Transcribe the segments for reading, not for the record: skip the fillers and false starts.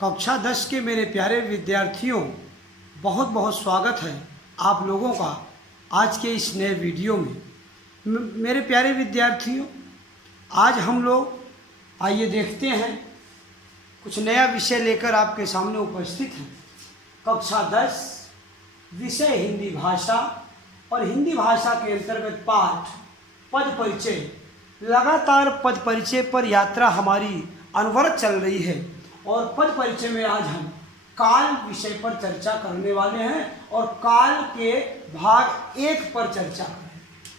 कक्षा 10 के मेरे प्यारे विद्यार्थियों, बहुत बहुत स्वागत है आप लोगों का आज के इस नए वीडियो में। मेरे प्यारे विद्यार्थियों, आज हम लोग आइए देखते हैं कुछ नया विषय लेकर आपके सामने उपस्थित हैं। कक्षा 10 विषय हिंदी भाषा और हिंदी भाषा के अंतर्गत पाठ पद परिचय। लगातार पद परिचय पर यात्रा हमारी अनवरत चल रही है और पद परिचय में आज हम काल विषय पर चर्चा करने वाले हैं और काल के भाग 1 पर चर्चा करेंगे।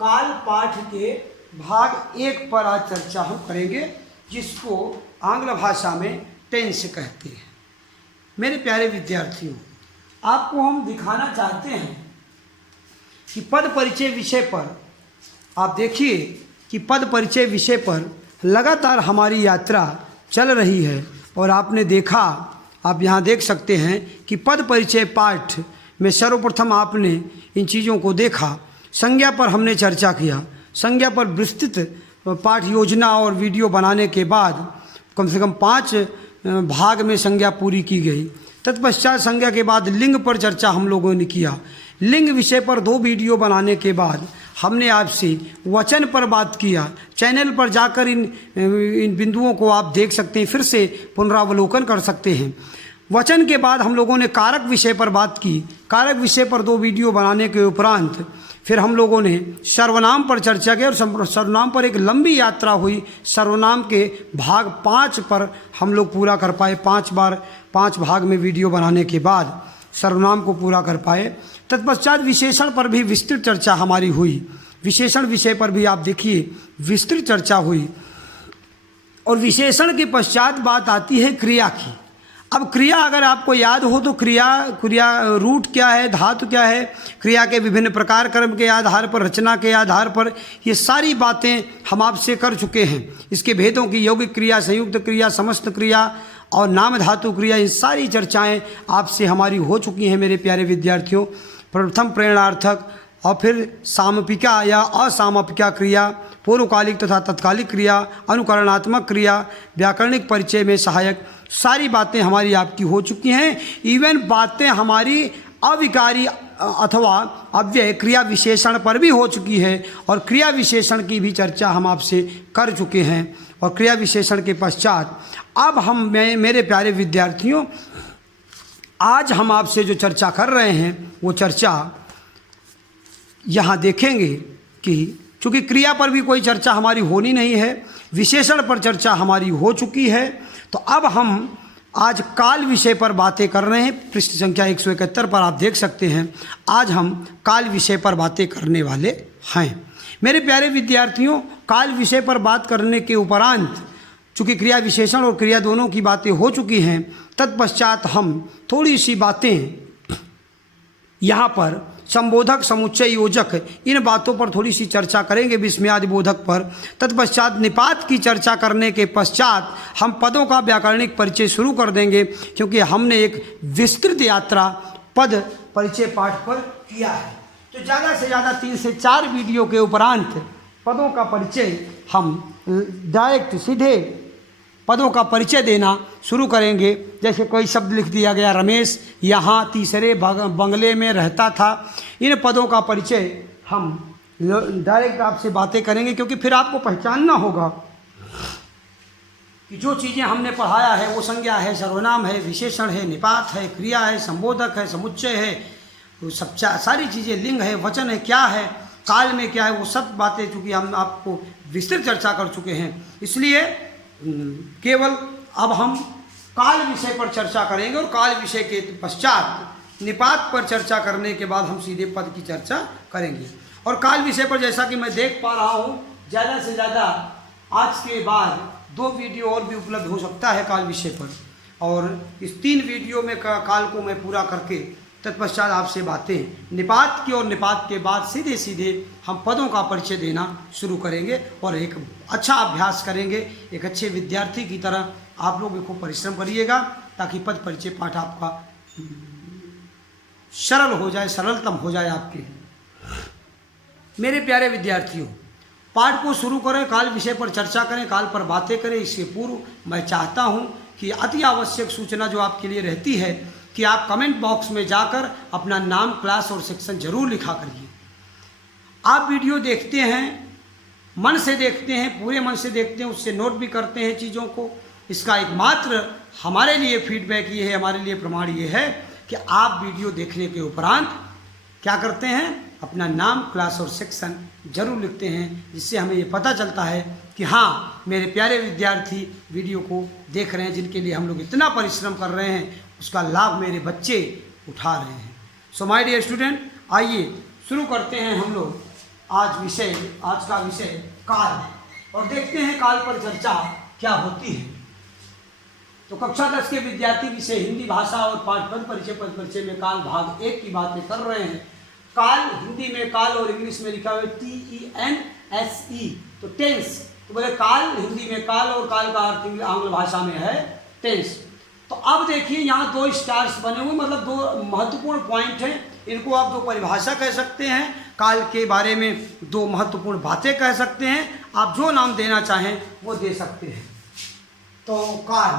काल पाठ के भाग 1 पर आज चर्चा हम करेंगे, जिसको आंग्ल भाषा में टेंस कहते हैं। मेरे प्यारे विद्यार्थियों, आपको हम दिखाना चाहते हैं कि पद परिचय विषय पर आप देखिए कि पद परिचय विषय पर लगातार हमारी यात्रा चल रही है और आपने देखा, आप यहाँ देख सकते हैं कि पद परिचय पाठ में सर्वप्रथम आपने इन चीज़ों को देखा। संज्ञा पर हमने चर्चा किया। संज्ञा पर विस्तृत पाठ योजना और वीडियो बनाने के बाद कम से कम 5 भाग में संज्ञा पूरी की गई। तत्पश्चात संज्ञा के बाद लिंग पर चर्चा हम लोगों ने किया। लिंग विषय पर 2 वीडियो बनाने के बाद हमने आपसे वचन पर बात किया। चैनल पर जाकर इन बिंदुओं को आप देख सकते हैं, फिर से पुनरावलोकन कर सकते हैं। वचन के बाद हम लोगों ने कारक विषय पर बात की। कारक विषय पर 2 वीडियो बनाने के उपरांत फिर हम लोगों ने सर्वनाम पर चर्चा की और सर्वनाम पर एक लंबी यात्रा हुई। सर्वनाम के भाग 5 पर हम लोग पूरा कर पाए। 5 भाग में वीडियो बनाने के बाद सर्वनाम को पूरा कर पाए। तत्पश्चात विशेषण पर भी विस्तृत चर्चा हमारी हुई। विशेषण विषय पर भी आप देखिए विस्तृत चर्चा हुई। और विशेषण के पश्चात बात आती है क्रिया की। अब क्रिया अगर आपको याद हो तो क्रिया रूट क्या है, धातु क्या है, क्रिया के विभिन्न प्रकार, कर्म के आधार पर, रचना के आधार पर, ये सारी बातें हम आपसे कर चुके हैं। इसके भेदों की यौगिक क्रिया, संयुक्त क्रिया, समस्त क्रिया और नाम धातु क्रिया, इन सारी चर्चाएं आपसे हमारी हो चुकी हैं मेरे प्यारे विद्यार्थियों। प्रथम प्रेरणार्थक और फिर सामपिका या असामपिका क्रिया, पूर्वकालिक तथा तत्कालिक क्रिया, अनुकरणात्मक क्रिया, व्याकरणिक परिचय में सहायक, सारी बातें हमारी आपकी हो चुकी हैं। इवन बातें हमारी अविकारी अथवा अव्यय क्रिया विशेषण पर भी हो चुकी है और क्रिया विशेषण की भी चर्चा हम आपसे कर चुके हैं। और क्रिया विशेषण के पश्चात अब मेरे प्यारे विद्यार्थियों, आज हम आपसे जो चर्चा कर रहे हैं वो चर्चा यहाँ देखेंगे कि चूँकि क्रिया पर भी कोई चर्चा हमारी होनी नहीं है, विशेषण पर चर्चा हमारी हो चुकी है, तो अब हम आज काल विषय पर बातें कर रहे हैं। पृष्ठ संख्या 171 पर आप देख सकते हैं। आज हम काल विषय पर बातें करने वाले हैं। मेरे प्यारे विद्यार्थियों, काल विषय पर बात करने के उपरांत चूँकि क्रिया विशेषण और क्रिया दोनों की बातें हो चुकी हैं, तत्पश्चात हम थोड़ी सी बातें यहाँ पर संबोधक, समुच्चय, योजक, इन बातों पर थोड़ी सी चर्चा करेंगे, विस्मयादि बोधक पर। तत्पश्चात निपात की चर्चा करने के पश्चात हम पदों का व्याकरणिक परिचय शुरू कर देंगे, क्योंकि हमने एक विस्तृत यात्रा पद परिचय पाठ पर किया है। तो ज़्यादा से ज़्यादा 3 से 4 वीडियो के उपरांत पदों का परिचय हम डायरेक्ट सीधे पदों का परिचय देना शुरू करेंगे। जैसे कोई शब्द लिख दिया गया, रमेश यहाँ तीसरे बंगले में रहता था। इन पदों का परिचय हम डायरेक्ट आपसे बातें करेंगे, क्योंकि फिर आपको पहचानना होगा कि जो चीज़ें हमने पढ़ाया है वो संज्ञा है, सर्वनाम है, विशेषण है, निपात है, क्रिया है, संबोधक है, समुच्चय है, वो सब सारी चीज़ें, लिंग है, वचन है, क्या है, काल में क्या है, वो सब बातें चूँकि हम आपको विस्तृत चर्चा कर चुके हैं, इसलिए केवल अब हम काल विषय पर चर्चा करेंगे। और काल विषय के पश्चात निपात पर चर्चा करने के बाद हम सीधे पद की चर्चा करेंगे। और काल विषय पर जैसा कि मैं देख पा रहा हूँ, ज़्यादा से ज़्यादा आज के बाद 2 वीडियो और भी उपलब्ध हो सकता है काल विषय पर। और इस 3 वीडियो में काल को मैं पूरा करके तत्पश्चात आपसे बातें निपात की, और निपात के बाद सीधे सीधे हम पदों का परिचय देना शुरू करेंगे और एक अच्छा अभ्यास करेंगे। एक अच्छे विद्यार्थी की तरह आप लोग खूब परिश्रम करिएगा, ताकि पद परिचय पाठ आपका सरल हो जाए, सरलतम हो जाए आपके। मेरे प्यारे विद्यार्थियों, पाठ को शुरू करें, काल विषय पर चर्चा करें, काल पर बातें करें। इसके पूर्व मैं चाहता हूं कि अति आवश्यक सूचना जो आपके लिए रहती है कि आप कमेंट बॉक्स में जाकर अपना नाम, क्लास और सेक्शन जरूर लिखा करिए। आप वीडियो देखते हैं, मन से देखते हैं, पूरे मन से देखते हैं, उससे नोट भी करते हैं चीज़ों को। इसका एकमात्र हमारे लिए फीडबैक ये है, हमारे लिए प्रमाण ये है कि आप वीडियो देखने के उपरांत क्या करते हैं, अपना नाम, क्लास और सेक्शन जरूर लिखते हैं, जिससे हमें ये पता चलता है कि हाँ, मेरे प्यारे विद्यार्थी वीडियो को देख रहे हैं, जिनके लिए हम लोग इतना परिश्रम कर रहे हैं, उसका लाभ मेरे बच्चे उठा रहे हैं। सो माय डियर स्टूडेंट, आइए शुरू करते हैं हम लोग आज का विषय काल, और देखते हैं काल पर चर्चा क्या होती है। तो कक्षा 10 के विद्यार्थी विषय हिंदी भाषा और पद परिचय में काल भाग 1 की बातें कर रहे हैं। काल हिंदी में काल और इंग्लिश में लिखा हुआ है TENSE, तो टेंस। तो बोले काल हिंदी में काल, और काल का अर्थ आंग्ल भाषा में है टेंस। तो अब देखिए यहाँ 2 स्टार्स बने हुए, मतलब 2 महत्वपूर्ण पॉइंट हैं। इनको आप 2 परिभाषा कह सकते हैं, काल के बारे में 2 महत्वपूर्ण बातें कह सकते हैं, आप जो नाम देना चाहें वो दे सकते हैं। तो काल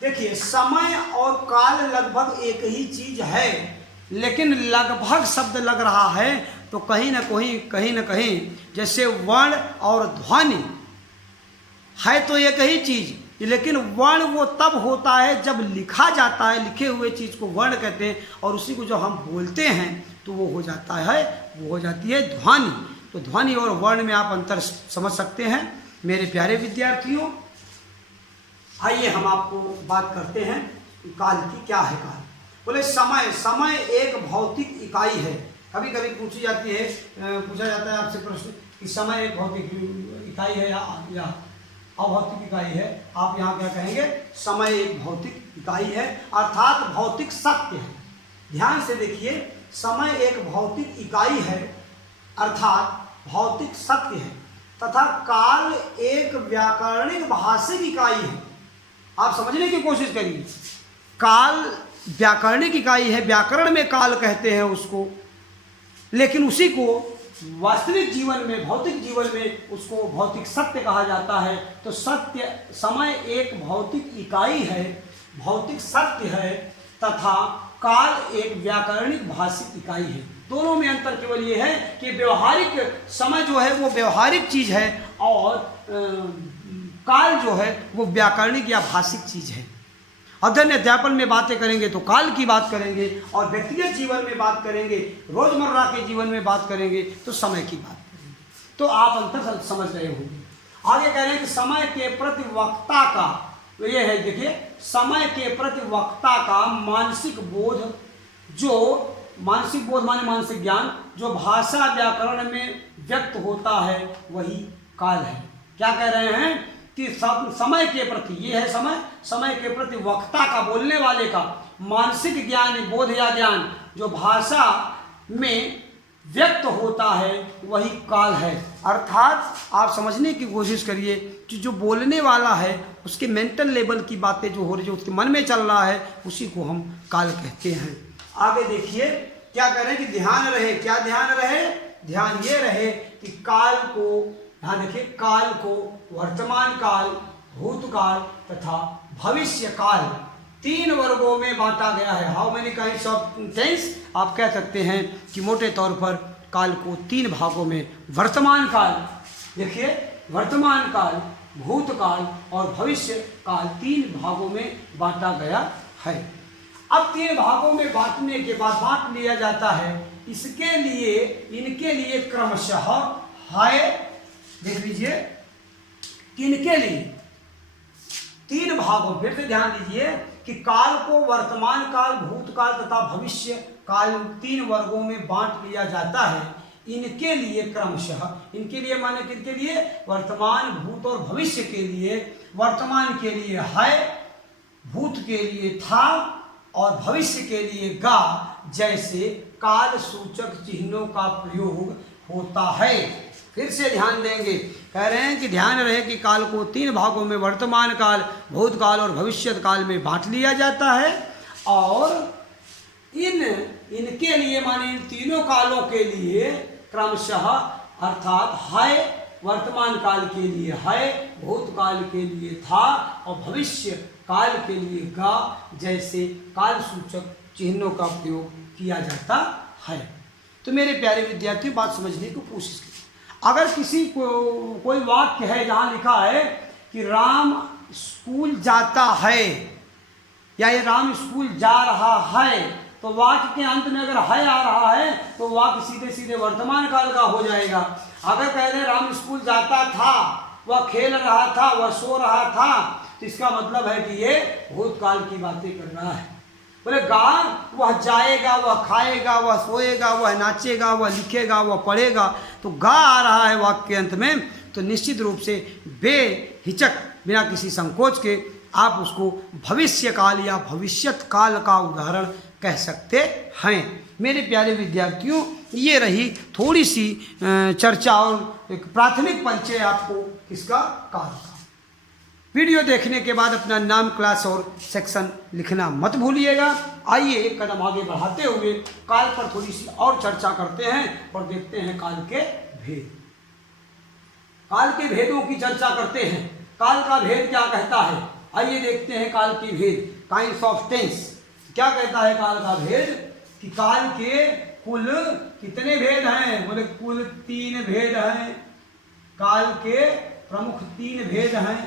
देखिए, समय और काल लगभग एक ही चीज है, लेकिन लगभग शब्द लग रहा है तो कहीं न कहीं जैसे वर्ण और ध्वनि है तो एक ही चीज, लेकिन वर्ण वो तब होता है जब लिखा जाता है, लिखे हुए चीज को वर्ण कहते हैं, और उसी को जब हम बोलते हैं तो वो हो जाती है ध्वनि। तो ध्वनि और वर्ण में आप अंतर समझ सकते हैं मेरे प्यारे विद्यार्थियों। आइए हम आपको बात करते हैं कि काल की क्या है। काल बोले समय एक भौतिक इकाई है। कभी कभी पूछा जाता है आपसे प्रश्न कि समय एक भौतिक इकाई है या अभौतिक इकाई है। आप यहाँ क्या कहेंगे, समय एक भौतिक इकाई है, अर्थात भौतिक सत्य है। ध्यान से देखिए, समय एक भौतिक इकाई है अर्थात भौतिक सत्य है, तथा काल एक व्याकरणिक भाषिक इकाई है। आप समझने की कोशिश करिए, काल व्याकरणिक इकाई है, व्याकरण में काल कहते हैं उसको, लेकिन उसी को वास्तविक जीवन में, भौतिक जीवन में उसको भौतिक सत्य कहा जाता है। तो समय एक भौतिक इकाई है, भौतिक सत्य है, तथा काल एक व्याकरणिक भाषिक इकाई है। दोनों में अंतर केवल ये है कि व्यवहारिक समय जो है वो व्यवहारिक चीज है, और काल जो है वो व्याकरणिक या भाषिक चीज है। अध्ययन अध्यापन में बातें करेंगे तो काल की बात करेंगे, और व्यक्तिगत जीवन में बात करेंगे, रोजमर्रा के जीवन में बात करेंगे तो समय की बात करेंगे। तो आप अंतर समझ रहे होंगे। आगे कह रहे हैं कि समय के प्रति वक्ता का, तो ये है देखिए, समय के प्रति वक्ता का मानसिक बोध, जो मानसिक बोध माने मानसिक ज्ञान, जो भाषा व्याकरण में व्यक्त होता है वही काल है। क्या कह रहे हैं कि समय के प्रति, ये है समय के प्रति वक्ता का, बोलने वाले का मानसिक ज्ञान, बोध या ज्ञान जो भाषा में व्यक्त होता है वही काल है। अर्थात आप समझने की कोशिश करिए कि जो बोलने वाला है उसके मेंटल लेवल की बातें जो हो रही, जो उसके मन में चल रहा है, उसी को हम काल कहते हैं। आगे देखिए क्या कह रहे हैं कि ध्यान रहे। क्या ध्यान रहे? ध्यान ये रहे कि काल को, ध्यान देखिए, काल को वर्तमान काल, भूतकाल तथा भविष्य काल 3 वर्गों में बांटा गया है। How many kinds of tense? आप कह सकते हैं कि मोटे तौर पर काल को 3 भागों में, वर्तमान काल, देखिए वर्तमान काल, भूतकाल और भविष्य काल 3 भागों में बांटा गया है। अब 3 भागों में बांटने के बाद बांट लिया जाता है, इसके लिए, इनके लिए क्रमशः है, देख लीजिए, किनके लिए 3 भागों, फिर से ध्यान दीजिए कि काल को वर्तमान काल, भूतकाल तथा भविष्य काल 3 वर्गों में बांट लिया जाता है। इनके लिए क्रमशः, इनके लिए माने किनके लिए? वर्तमान, भूत और भविष्य के लिए। वर्तमान के लिए है, भूत के लिए था और भविष्य के लिए गा, जैसे काल सूचक चिन्हों का प्रयोग होता है। फिर से ध्यान देंगे, कह रहे हैं कि ध्यान रहे कि काल को 3 भागों में, वर्तमान काल, भूतकाल और भविष्य काल में बांट लिया जाता है, और इनके लिए माने इन तीनों कालों के लिए क्रमशः, अर्थात है वर्तमान काल के लिए है, भूतकाल के लिए था और भविष्य काल के लिए गा जैसे काल सूचक चिन्हों का प्रयोग किया जाता है। तो मेरे प्यारे विद्यार्थियों, बात समझने की कोशिश करें। अगर किसी को कोई वाक्य है जहाँ लिखा है कि राम स्कूल जाता है या ये राम स्कूल जा रहा है, तो वाक्य के अंत में अगर है आ रहा है तो वाक्य सीधे सीधे वर्तमान काल का हो जाएगा। अगर कह दें राम स्कूल जाता था, वह खेल रहा था, वह सो रहा था, तो इसका मतलब है कि ये भूतकाल की बातें कर रहा है। बोले गा, वह जाएगा, वह खाएगा, वह सोएगा, वह नाचेगा, वह लिखेगा, वह पढ़ेगा, तो गा आ रहा है वाक्य के अंत में, तो निश्चित रूप से बेहिचक बिना किसी संकोच के आप उसको भविष्य काल या भविष्यत काल का उदाहरण कह सकते हैं। मेरे प्यारे विद्यार्थियों, ये रही थोड़ी सी चर्चा और एक प्राथमिक परिचय आपको किसका, काल का। वीडियो देखने के बाद अपना नाम, क्लास और सेक्शन लिखना मत भूलिएगा। आइए एक कदम आगे बढ़ाते हुए काल पर थोड़ी सी और चर्चा करते हैं और देखते हैं काल के भेद। काल के भेदों की चर्चा करते हैं। काल का भेद क्या कहता है, आइए देखते हैं काल की भेद। काइंड्स ऑफ टेंस क्या कहता है काल का भेद, कि काल के कुल कितने भेद हैं? बोले कुल 3 भेद हैं। काल के प्रमुख 3 भेद हैं।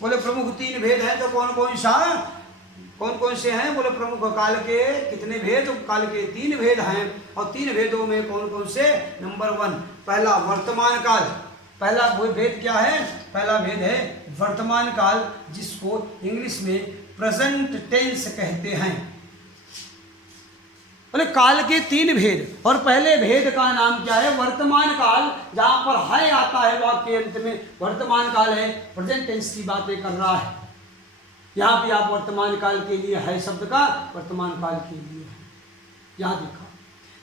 बोले प्रमुख 3 भेद हैं तो कौन कौन से हैं? बोले प्रमुख काल के कितने भेद? काल के 3 भेद हैं। और 3 भेदों में कौन कौन से? नंबर 1, पहला वर्तमान काल। पहला भेद क्या है? पहला भेद है वर्तमान काल, जिसको इंग्लिश में प्रेजेंट टेंस कहते हैं। बोले काल के 3 भेद, और पहले भेद का नाम क्या है? वर्तमान काल। जहां पर है आता है वाक्य के अंत में, वर्तमान काल है, प्रेजेंट टेंस की बातें कर रहा है। यहां भी आप वर्तमान काल के लिए है शब्द का, वर्तमान काल के लिए है, यहां देखा।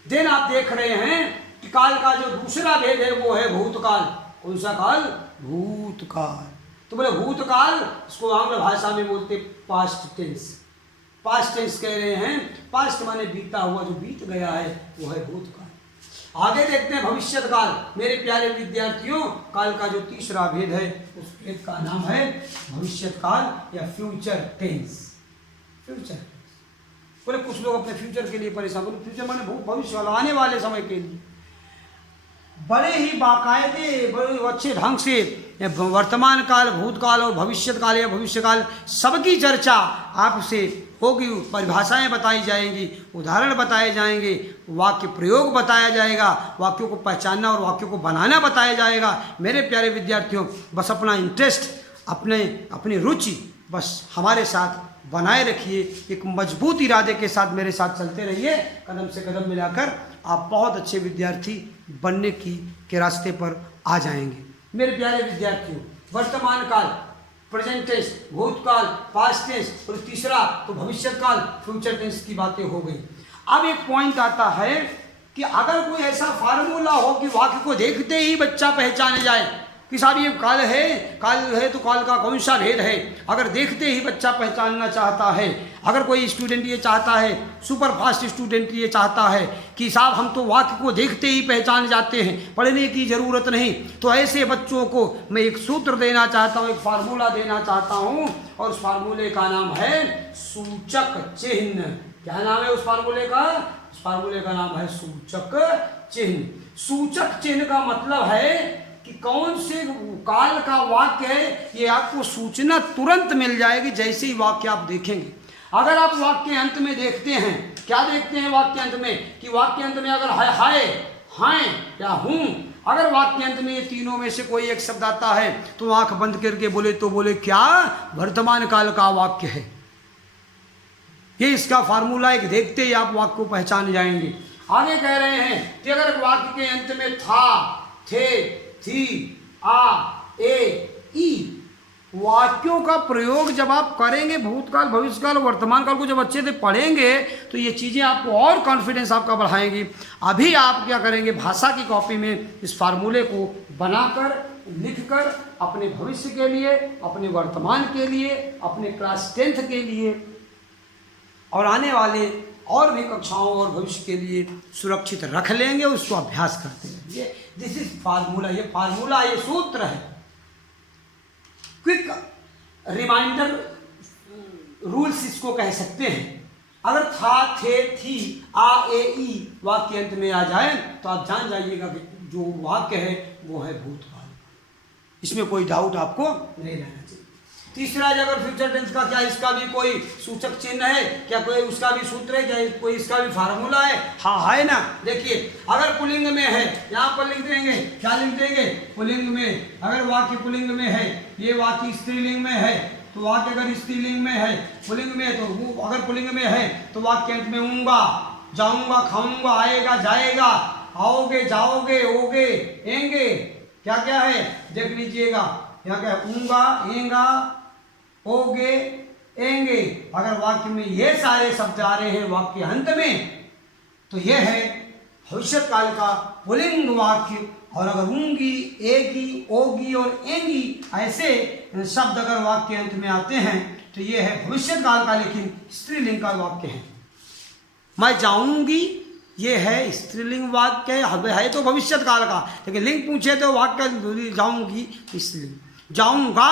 देन आप देख रहे हैं कि काल का जो दूसरा भेद है वो है भूतकाल। कौन सा काल? भूतकाल। तो बोले भूतकाल, इसको आंग्ल भाषा में बोलते पास्ट टेंस। पास्ट टेंस कह रहे हैं, पास्ट माने बीता हुआ, जो बीत गया है वो है भूतकाल। आगे देखते हैं भविष्यत काल। मेरे प्यारे विद्यार्थियों, काल का जो तीसरा भेद है उस भेद का नाम है भविष्यत काल या फ्यूचर टेंस। फ्यूचर टेंस बोले कुछ लोग अपने फ्यूचर के लिए परेशान, बोले फ्यूचर माने भविष्य वाला, आने वाले समय के लिए। बड़े ही बाकायदे, बड़े अच्छे ढंग से वर्तमान काल, भूतकाल और भविष्यत काल या भविष्य काल सबकी चर्चा आपसे होगी। परिभाषाएं बताई जाएंगी, उदाहरण बताए जाएंगे, वाक्य प्रयोग बताया जाएगा, वाक्यों को पहचानना और वाक्यों को बनाना बताया जाएगा। मेरे प्यारे विद्यार्थियों, बस अपना इंटरेस्ट, अपनी रुचि बस हमारे साथ बनाए रखिए। एक मजबूत इरादे के साथ मेरे साथ चलते रहिए। कदम से कदम मिलाकर आप बहुत अच्छे विद्यार्थी बनने के रास्ते पर आ जाएंगे। मेरे प्यारे विद्यार्थियों, वर्तमान काल, प्रेजेंट टेंस, भूतकाल, पास्ट टेंस, और तीसरा तो भविष्यत काल, फ्यूचर टेंस की बातें हो गई। अब एक पॉइंट आता है कि अगर कोई ऐसा फार्मूला हो कि वाक्य को देखते ही बच्चा पहचाने जाए कि साहब ये काल है तो काल का कौन सा भेद है, अगर देखते ही बच्चा पहचानना चाहता है, अगर कोई स्टूडेंट ये चाहता है, सुपर फास्ट स्टूडेंट ये चाहता है कि साहब हम तो वाक्य को देखते ही पहचान जाते हैं, पढ़ने की ज़रूरत नहीं, तो ऐसे बच्चों को मैं एक सूत्र देना चाहता हूँ, एक फार्मूला देना चाहता हूँ, और उस फार्मूले का नाम है सूचक चिन्ह। क्या नाम है उस फार्मूले का? उस फार्मूले का नाम है सूचक चिन्ह। सूचक चिन्ह का मतलब है कि कौन से काल का वाक्य है, ये आपको सूचना तुरंत मिल जाएगी जैसे ही वाक्य आप देखेंगे। अगर आप वाक्य अंत में देखते हैं, क्या देखते हैं वाक्य अंत में? कि वाक्य अंत में अगर है, या हूं, अगर वाक्य अंत में ये तीनों में से कोई एक शब्द आता है तो आंख बंद करके बोले तो बोले क्या? वर्तमान काल का वाक्य है। ये इसका फार्मूला एक, देखते ही आप वाक्य को पहचान जाएंगे। आगे कह रहे हैं कि अगर वाक्य के अंत में था, थे, थी, आ, ए, ई वाक्यों का प्रयोग जब आप करेंगे, भूतकाल, भविष्यकाल, वर्तमान काल को जब अच्छे से पढ़ेंगे तो ये चीज़ें आपको और कॉन्फिडेंस आपका बढ़ाएंगी। अभी आप क्या करेंगे? भाषा की कॉपी में इस फार्मूले को बनाकर, लिखकर अपने भविष्य के लिए, अपने वर्तमान के लिए, अपने क्लास 10th के लिए और आने वाले और भी कक्षाओं और भविष्य के लिए सुरक्षित रख लेंगे। उसको अभ्यास करते रहेंगे। दिस इज फार्मूला, ये फार्मूला, ये सूत्र है। क्विक रिमाइंडर रूल्स इसको कह सकते हैं। अगर था, थे, थी, आ, ए, ई वाक्य अंत में आ जाए तो आप जान जाइएगा कि जो वाक्य है वो है भूतकाल। इसमें कोई डाउट आपको नहीं रहना चाहिए। तीसरा, अगर फ्यूचर टेंस का क्या इसका भी कोई सूचक चिन्ह है क्या, कोई उसका भी सूत्र है क्या, कोई इसका भी फार्मूला है? हाँ है ना। देखिए, अगर पुल्लिंग में है, यहाँ पर लिख देंगे, क्या लिख देंगे? पुल्लिंग में। अगर वाक्य पुल्लिंग में है, ये वाक्य स्त्रीलिंग में है, तो वाक्य अगर स्त्रीलिंग में है, पुल्लिंग में है, तो वो अगर पुल्लिंग में है तो वाक्य अंत में ऊँगा, जाऊँगा, खाऊंगा, आएगा, जाएगा, आओगे, जाओगे, ओगे, एंगे, क्या क्या है देख लीजिएगा। यहाँ क्या है? ऊँगा, एंगा, ओगे, एंगे। अगर वाक्य में ये सारे शब्द आ रहे हैं वाक्य अंत में तो ये है भविष्य काल का पुल्लिंग वाक्य। और अगर ऊँगी, एगी, ओगी और एंगी ऐसे शब्द अगर वाक्य अंत में आते हैं तो ये है भविष्य काल का, लेकिन स्त्रीलिंग का वाक्य है। मैं जाऊंगी, ये है स्त्रीलिंग वाक्य है तो भविष्य काल का, लेकिन लिंग पूछे तो वाक्य जाऊंगी स्त्रीलिंग, जाऊंगा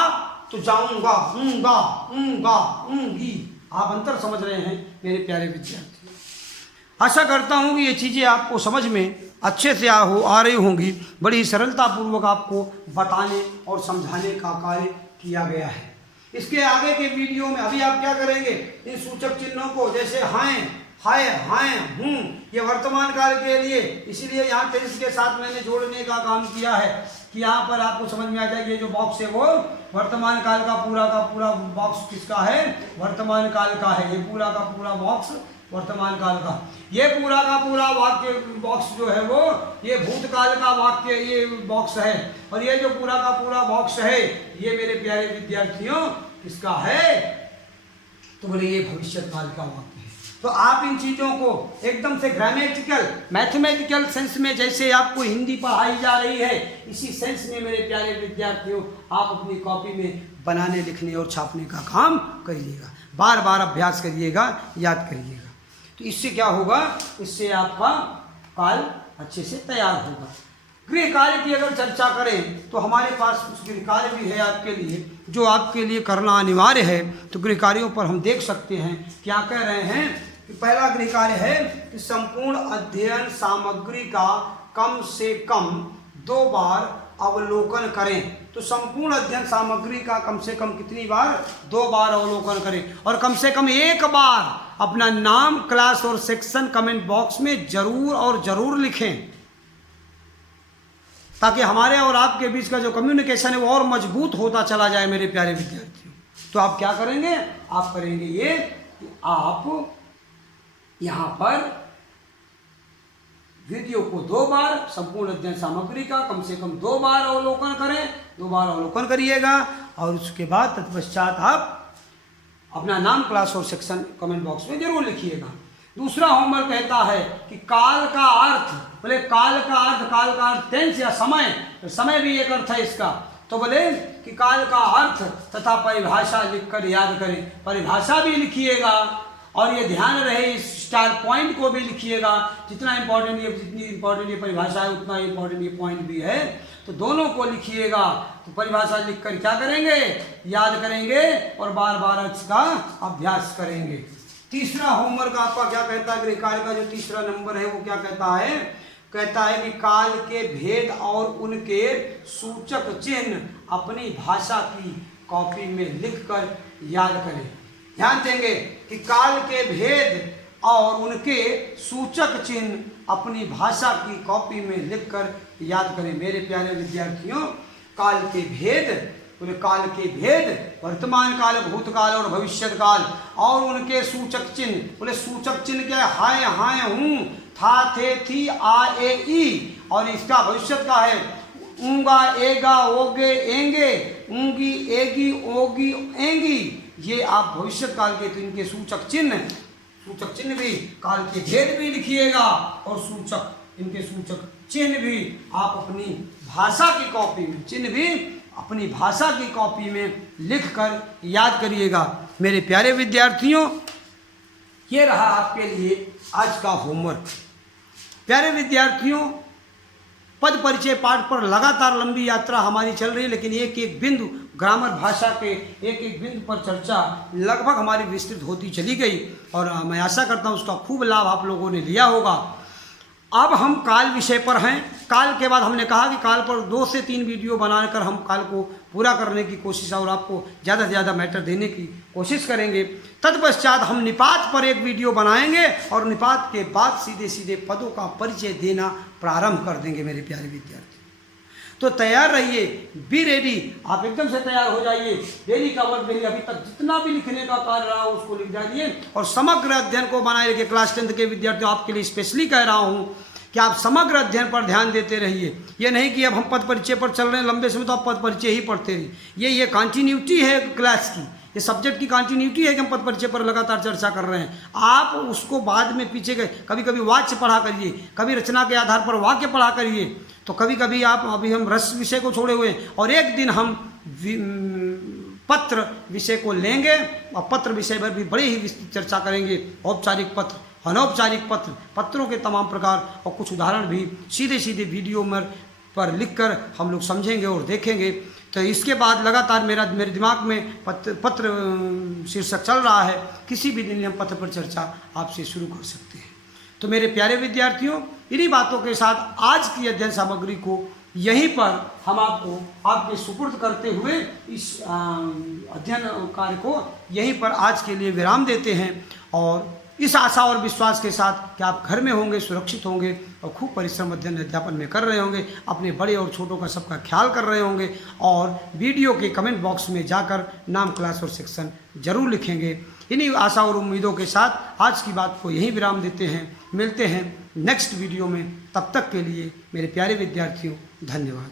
तो जाऊंगा, ऊँगा, ऊँगा, ऊँगी। आप अंतर समझ रहे हैं मेरे प्यारे विद्यार्थी। आशा करता हूँ कि ये चीज़ें आपको समझ में अच्छे से आ रही होंगी। बड़ी सरलतापूर्वक आपको बताने और समझाने का कार्य किया गया है। इसके आगे के वीडियो में अभी आप क्या करेंगे? इन सूचक चिन्हों को, जैसे हैं, है, हैं, हूँ, ये वर्तमान काल के लिए, इसीलिए यहाँ टेंस के साथ मैंने जोड़ने का काम किया है कि यहाँ पर आपको समझ में आ जाए कि ये जो बॉक्स है वो वर्तमान काल का पूरा बॉक्स किसका है? वर्तमान काल का है। ये पूरा का पूरा बॉक्स वर्तमान काल का, ये पूरा का पूरा वाक्य बॉक्स जो है वो ये भूतकाल का वाक्य ये बॉक्स है। और ये जो पूरा का पूरा बॉक्स है ये मेरे प्यारे विद्यार्थियों किसका है? तो बोले ये भविष्य काल का वाक्य है। तो आप इन चीज़ों को एकदम से ग्रामेटिकल, मैथमेटिकल सेंस में जैसे आपको हिंदी पढ़ाई जा रही है, इसी सेंस में मेरे प्यारे विद्यार्थियों आप अपनी कॉपी में बनाने, लिखने और छापने का काम करिएगा। बार बार अभ्यास करिएगा, याद करिएगा। तो इससे क्या होगा? इससे आपका काल अच्छे से तैयार होगा। गृह कार्य की अगर चर्चा करें तो हमारे पास कुछ गृह कार्य भी है आपके लिए, जो आपके लिए करना अनिवार्य है। तो गृह कार्यों पर हम देख सकते हैं क्या कह रहे हैं कि पहला गृह कार्य है कि संपूर्ण अध्ययन सामग्री का कम से कम 2 बार अवलोकन करें। तो संपूर्ण अध्ययन सामग्री का कम से कम कितनी बार? 2 बार अवलोकन करें। और कम से कम 1 बार अपना नाम, क्लास और सेक्शन कमेंट बॉक्स में जरूर और जरूर लिखें, ताकि हमारे और आपके बीच का जो कम्युनिकेशन है वो और मजबूत होता चला जाए मेरे प्यारे विद्यार्थियों। तो आप क्या करेंगे? आप करेंगे ये कि आप यहाँ पर वीडियो को 2 बार, संपूर्ण अध्ययन सामग्री का कम से कम 2 बार अवलोकन करें। 2 बार अवलोकन करिएगा और उसके बाद तत्पश्चात आप अपना नाम, क्लास और सेक्शन कमेंट बॉक्स में जरूर लिखिएगा। दूसरा होमवर्क कहता है कि काल का अर्थ, बोले काल का अर्थ टेंस या समय, तो समय भी एक अर्थ है इसका। तो बोले कि काल का अर्थ तथा परिभाषा लिखकर याद करें। परिभाषा भी लिखिएगा और ये ध्यान रहे इस स्टार पॉइंट को भी लिखिएगा। जितना इंपॉर्टेंट ये, जितनी इंपॉर्टेंट ये परिभाषा है उतना इंपॉर्टेंट ये पॉइंट भी है, तो दोनों को लिखिएगा। तो परिभाषा लिखकर क्या करेंगे? याद करेंगे और बार बार इसका अभ्यास करेंगे। तीसरा होमवर्क आपका क्या कहता है? गृह कार्य का जो तीसरा नंबर है वो क्या कहता है? कहता है कि काल के भेद और उनके सूचक चिन्ह अपनी भाषा की कॉपी में लिखकर याद करें। ध्यान देंगे कि काल के भेद और उनके सूचक चिन्ह अपनी भाषा की कॉपी में लिखकर याद करें। मेरे प्यारे विद्यार्थियों, काल के भेद, पूरे काल के भेद, वर्तमान काल, भूतकाल और भविष्य काल, और उनके सूचक चिन्ह। बोले सूचक चिन्ह क्या है? हाय, हाय, हूँ, था, थे, थी, आ, ए, ई। और इसका भविष्य का है ऊँगा, एगा, ओगे, एंगे, ऊँगी, एगी, ओगी, एंगी। ये आप भविष्य काल के, तो इनके सूचक चिन्ह भी, काल के भेद भी लिखिएगा और इनके सूचक चिन्ह भी आप अपनी भाषा की कॉपी में, चिन्ह भी अपनी भाषा की कॉपी में लिखकर याद करिएगा। मेरे प्यारे विद्यार्थियों, ये रहा आपके लिए आज का होमवर्क। प्यारे विद्यार्थियों, पद परिचय पाठ पर लगातार लंबी यात्रा हमारी चल रही है, लेकिन एक एक बिंदु ग्रामर भाषा के एक एक बिंदु पर चर्चा लगभग हमारी विस्तृत होती चली गई और मैं आशा करता हूँ उसका खूब लाभ आप लोगों ने लिया होगा। अब हम काल विषय पर हैं। काल के बाद हमने कहा कि काल पर 2 से 3 वीडियो बनाकर हम काल को पूरा करने की कोशिश और आपको ज़्यादा से ज़्यादा मैटर देने की कोशिश करेंगे। तत्पश्चात हम निपात पर एक वीडियो बनाएंगे और निपात के बाद सीधे सीधे पदों का परिचय देना प्रारंभ कर देंगे मेरे प्यारे विद्यार्थी। तो तैयार रहिए, बी रेडी, आप एकदम से तैयार हो जाइए। डेली का वर्क डेली अभी तक जितना भी लिखने का कार्य रहा हो उसको लिख जाइए और समग्र अध्ययन को बनाए रखिए। क्लास 10th के विद्यार्थियों आपके लिए स्पेशली कह रहा हूँ कि आप समग्र अध्ययन पर ध्यान देते रहिए। ये नहीं कि अब हम पद परिचय पर चल रहे हैं लंबे समय तो आप पद परिचय ही पढ़ते रहिए। ये कंटिन्यूटी है क्लास की, ये सब्जेक्ट की कंटिन्यूटी है कि हम पद परिचय पर लगातार चर्चा कर रहे हैं। आप उसको बाद में पीछे गए, कभी कभी वाक्य पढ़ा करिए, कभी रचना के आधार पर वाक्य पढ़ा करिए, तो कभी कभी आप अभी हम रस विषय को छोड़े हुए हैं और एक दिन हम पत्र विषय को लेंगे और पत्र विषय पर भी बड़ी ही विस्तृत चर्चा करेंगे। औपचारिक पत्र, अनौपचारिक पत्र, पत्रों के तमाम प्रकार और कुछ उदाहरण भी सीधे सीधे वीडियो में पर लिखकर हम लोग समझेंगे और देखेंगे। तो इसके बाद लगातार मेरे दिमाग में पत्र शीर्षक चल रहा है, किसी भी दिन हम पत्र पर चर्चा आपसे शुरू कर सकते हैं। तो मेरे प्यारे विद्यार्थियों, इन्हीं बातों के साथ आज की अध्ययन सामग्री को यहीं पर हम आपको आपके सुपुर्द करते हुए इस अध्ययन कार्य को यहीं पर आज के लिए विराम देते हैं और इस आशा और विश्वास के साथ कि आप घर में होंगे, सुरक्षित होंगे और खूब परिश्रम अध्ययन अध्यापन में कर रहे होंगे, अपने बड़े और छोटों का सबका ख्याल कर रहे होंगे और वीडियो के कमेंट बॉक्स में जाकर नाम, क्लास और सेक्शन जरूर लिखेंगे। इन्हीं आशा और उम्मीदों के साथ आज की बात को यहीं विराम देते हैं। मिलते हैं नेक्स्ट वीडियो में, तब तक के लिए मेरे प्यारे विद्यार्थियों धन्यवाद।